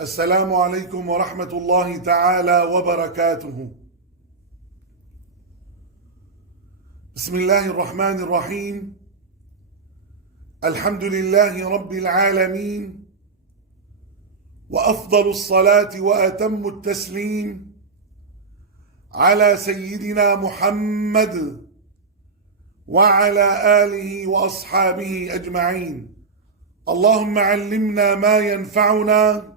السلام عليكم ورحمة الله تعالى وبركاته. بسم الله الرحمن الرحيم. الحمد لله رب العالمين، وأفضل الصلاة وأتم التسليم على سيدنا محمد وعلى آله وأصحابه أجمعين. اللهم علمنا ما ينفعنا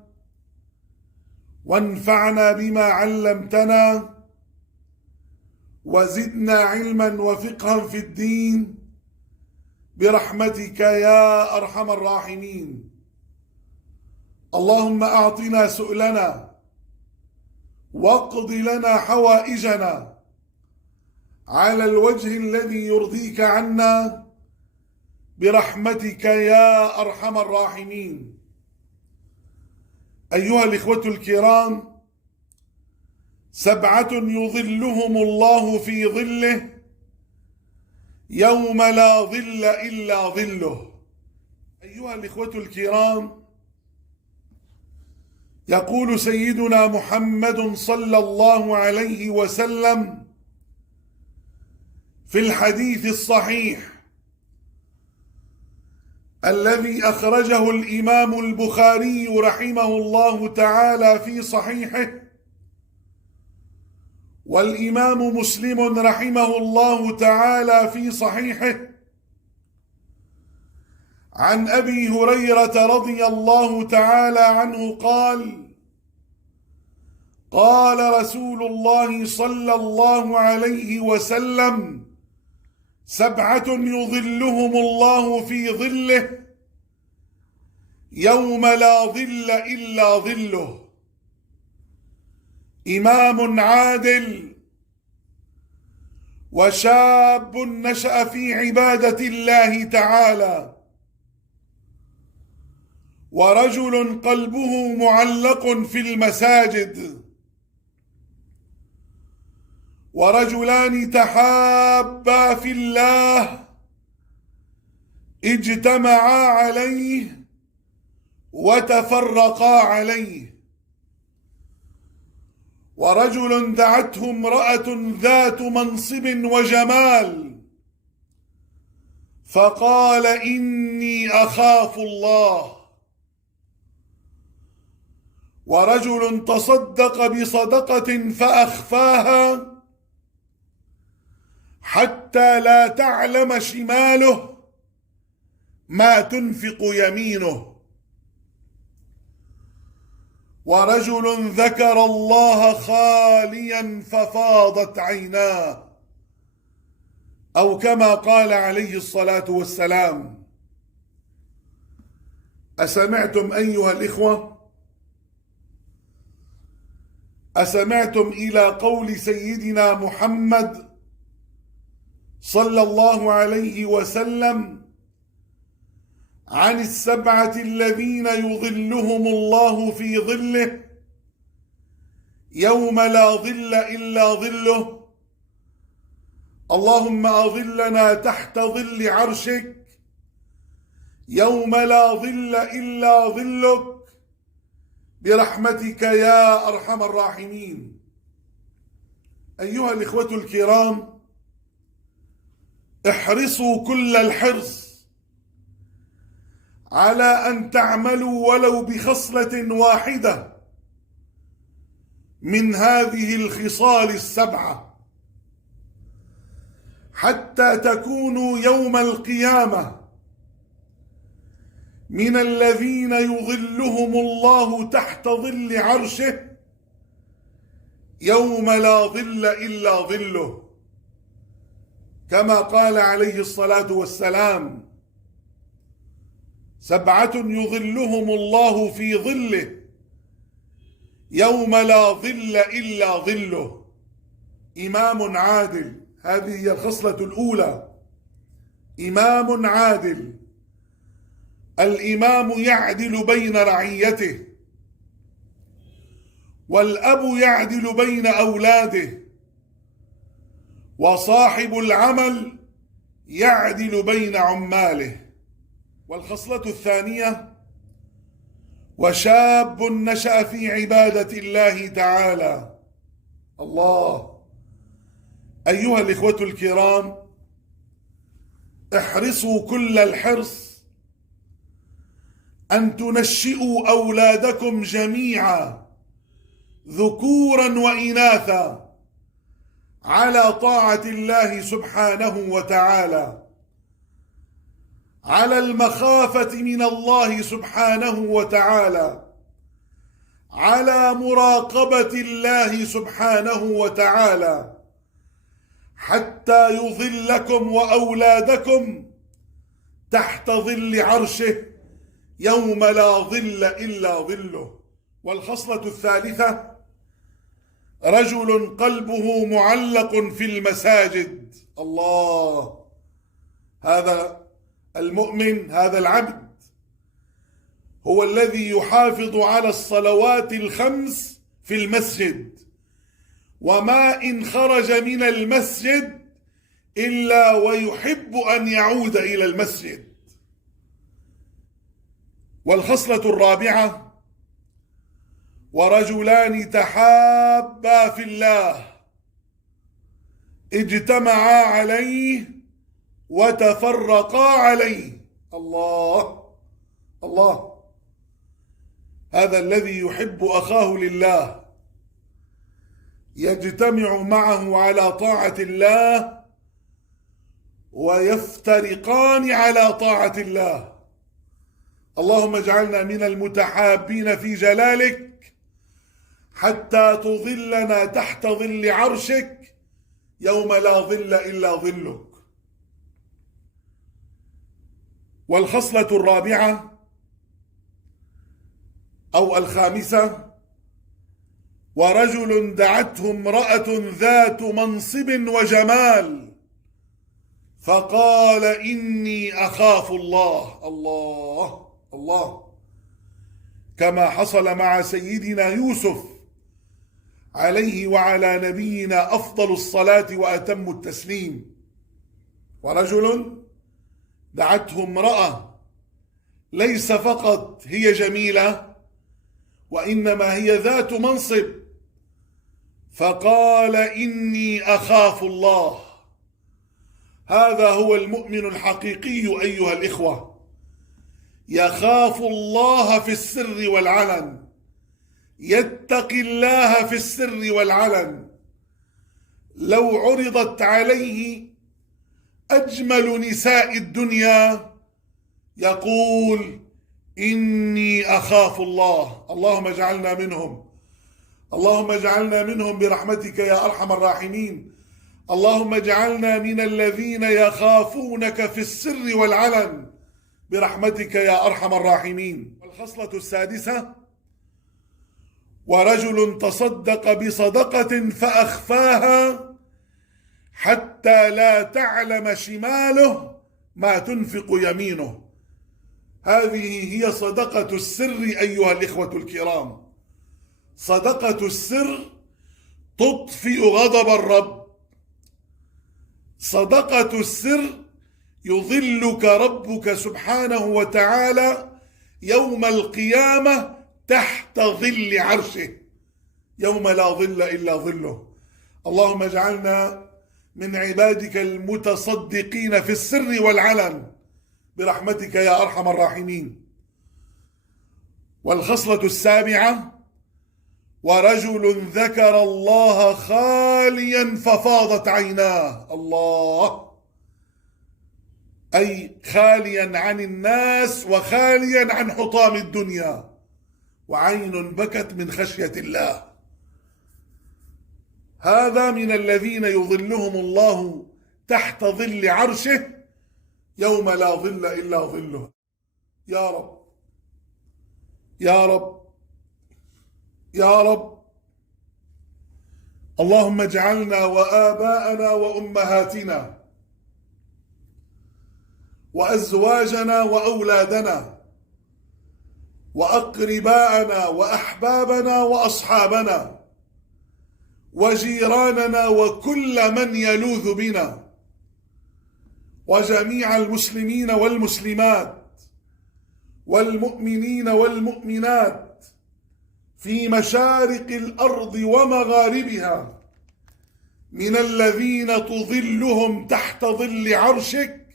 وانفعنا بما علمتنا وزدنا علما وفقها في الدين برحمتك يا أرحم الراحمين. اللهم أعطنا سؤلنا واقض لنا حوائجنا على الوجه الذي يرضيك عنا برحمتك يا أرحم الراحمين. أيها الإخوة الكرام، 7 يظلهم الله في ظله يوم لا ظل إلا ظله. أيها الإخوة الكرام، يقول سيدنا محمد صلى الله عليه وسلم في الحديث الصحيح الذي أخرجه الإمام البخاري رحمه الله تعالى في صحيحه، والإمام مسلم رحمه الله تعالى في صحيحه، عن أبي هريرة رضي الله تعالى عنه قال: قال رسول الله صلى الله عليه وسلم: 7 يظلهم الله في ظله يوم لا ظل إلا ظله: إمام عادل، وشاب نشأ في عبادة الله تعالى، ورجل قلبه معلق في المساجد، ورجلان تحابا في الله اجتمعا عليه وتفرقا عليه، ورجل دعته امرأة ذات منصب وجمال فقال: إني أخاف الله، ورجل تصدق بصدقة فأخفاها حتى لا تعلم شماله ما تنفق يمينه، ورجل ذكر الله خاليا ففاضت عيناه، أو كما قال عليه الصلاة والسلام. أسمعتم أيها الإخوة؟ أسمعتم إلى قول سيدنا محمد صلى الله عليه وسلم عن 7 الذين يظلهم الله في ظله يوم لا ظل إلا ظله؟ اللهم أظلنا تحت ظل عرشك يوم لا ظل إلا ظلك برحمتك يا أرحم الراحمين. أيها الإخوة الكرام، احرصوا كل الحرص على أن تعملوا ولو بخصلة واحدة من هذه الخصال 7، حتى تكونوا يوم القيامة من الذين يظلهم الله تحت ظل عرشه يوم لا ظل إلا ظله، كما قال عليه الصلاة والسلام: 7 يظلهم الله في ظله يوم لا ظل إلا ظله: إمام عادل، هذه هي الخصلة الأولى، إمام عادل. الإمام يعدل بين رعيته، والأب يعدل بين أولاده، وصاحب العمل يعدل بين عماله. والخصلة الثانية: وشاب نشأ في عبادة الله تعالى. الله. أيها الإخوة الكرام، احرصوا كل الحرص أن تنشئوا أولادكم جميعا ذكورا وإناثا على طاعة الله سبحانه وتعالى، على المخافة من الله سبحانه وتعالى، على مراقبة الله سبحانه وتعالى، حتى يظلكم وأولادكم تحت ظل عرشه يوم لا ظل إلا ظله. والخصلة الثالثة: رجل قلبه معلق في المساجد. الله. هذا المؤمن، هذا العبد، هو الذي يحافظ على الصلوات الخمس في المسجد، وما إن خرج من المسجد إلا ويحب أن يعود إلى المسجد. والخصلة الرابعة: ورجلان تحابا في الله اجتمعا عليه وتفرقا عليه. الله الله. هذا الذي يحب أخاه لله يجتمع معه على طاعة الله ويفترقان على طاعة الله. اللهم اجعلنا من المتحابين في جلالك حتى تظلنا تحت ظل عرشك يوم لا ظل إلا ظلك. والخصلة الرابعة أو الخامسة: ورجل دعته امرأة ذات منصب وجمال فقال إني أخاف الله. الله الله. كما حصل مع سيدنا يوسف عليه وعلى نبينا أفضل الصلاة وأتم التسليم. ورجل دعته امرأة ليس فقط هي جميلة وإنما هي ذات منصب، فقال إني أخاف الله. هذا هو المؤمن الحقيقي أيها الإخوة، يخاف الله في السر والعلن، يتقي الله في السر والعلن. لو عرضت عليه أجمل نساء الدنيا يقول إني أخاف الله. اللهم اجعلنا منهم، اللهم اجعلنا منهم برحمتك يا أرحم الراحمين. اللهم اجعلنا من الذين يخافونك في السر والعلن برحمتك يا أرحم الراحمين. والخصلة السادسة: ورجل تصدق بصدقة فأخفاها حتى لا تعلم شماله ما تنفق يمينه. هذه هي صدقة السر أيها الإخوة الكرام. صدقة السر تطفئ غضب الرب. صدقة السر يظلك ربك سبحانه وتعالى يوم القيامة تحت ظل عرشه يوم لا ظل إلا ظله. اللهم اجعلنا من عبادك المتصدقين في السر والعلن برحمتك يا أرحم الراحمين. والخصلة السابعة: ورجل ذكر الله خاليا ففاضت عيناه. الله. أي خاليا عن الناس وخاليا عن حطام الدنيا، وعين بكت من خشية الله. هذا من الذين يظلهم الله تحت ظل عرشه يوم لا ظل إلا ظله. يا رب يا رب يا رب. اللهم اجعلنا وآباءنا وأمهاتنا وأزواجنا وأولادنا وأقرباءنا وأحبابنا وأصحابنا وجيراننا وكل من يلوذ بنا وجميع المسلمين والمسلمات والمؤمنين والمؤمنات في مشارق الأرض ومغاربها من الذين تظلهم تحت ظل عرشك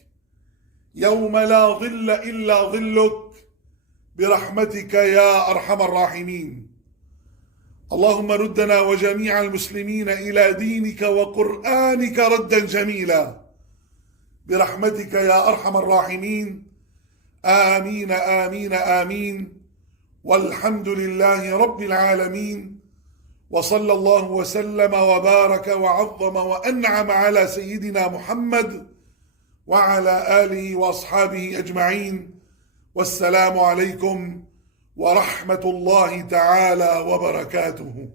يوم لا ظل إلا ظلك برحمتك يا أرحم الراحمين. اللهم ردنا وجميع المسلمين إلى دينك وقرآنك ردا جميلا برحمتك يا أرحم الراحمين. آمين آمين آمين. والحمد لله رب العالمين، وصلى الله وسلم وبارك وعظم وأنعم على سيدنا محمد وعلى آله وأصحابه أجمعين. والسلام عليكم ورحمة الله تعالى وبركاته.